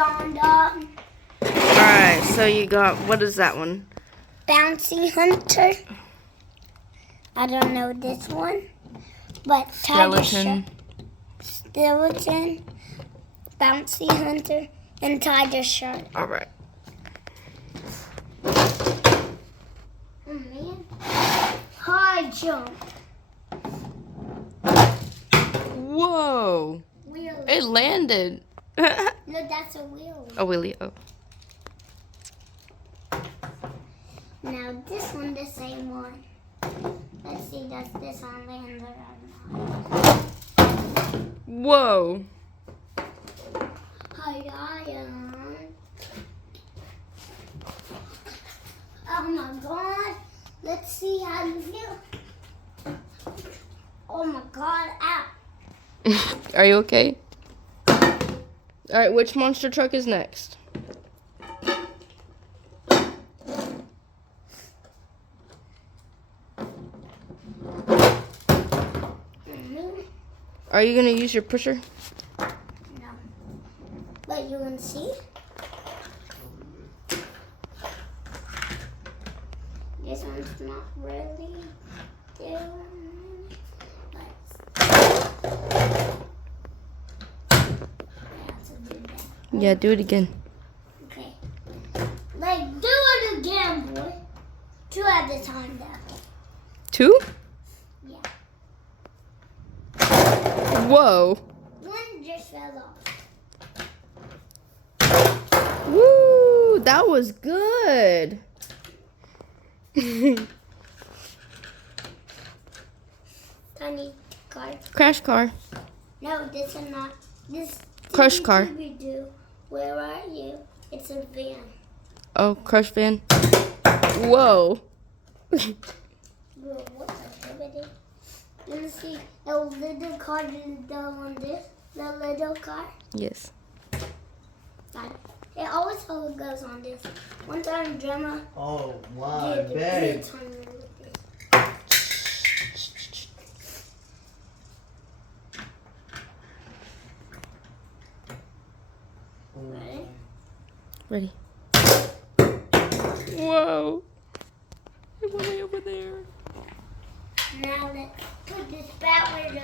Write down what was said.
Donda. Alright, so you got, what is that one? Bouncy Hunter. I don't know this one. But Skeleton. Skeleton, Bouncy Hunter, and Tiger Shark. Alright. Oh man. High jump. Whoa. Wheelie. It landed. No, that's a wheelie. A wheelie. Oh. Now this one, the same one. Let's see, does this one land or not? Whoa. Hi, oh my god. Let's see how you feel. Oh my god, ow. Are you okay? Alright, which monster truck is next? Are you gonna use your pusher? No. But you can see? This one's not really doing Yeah, do it again. Okay. Like, do it again, boy. 2 at a time, though. 2? Yeah. Whoa. One just fell off. Woo, that was good. Tiny car. Crash car. No, this is not. This. Crush car. Scooby-Doo. Where are you? It's a van. Oh, crush van. Whoa. Whoa, what's a Scooby-Doo? You want to see the little car on this? The little car? Yes. It always goes on this. One time, Gemma Oh my did babe. this on with this. Ready. Whoa. It went way over there. Now let's put this back where the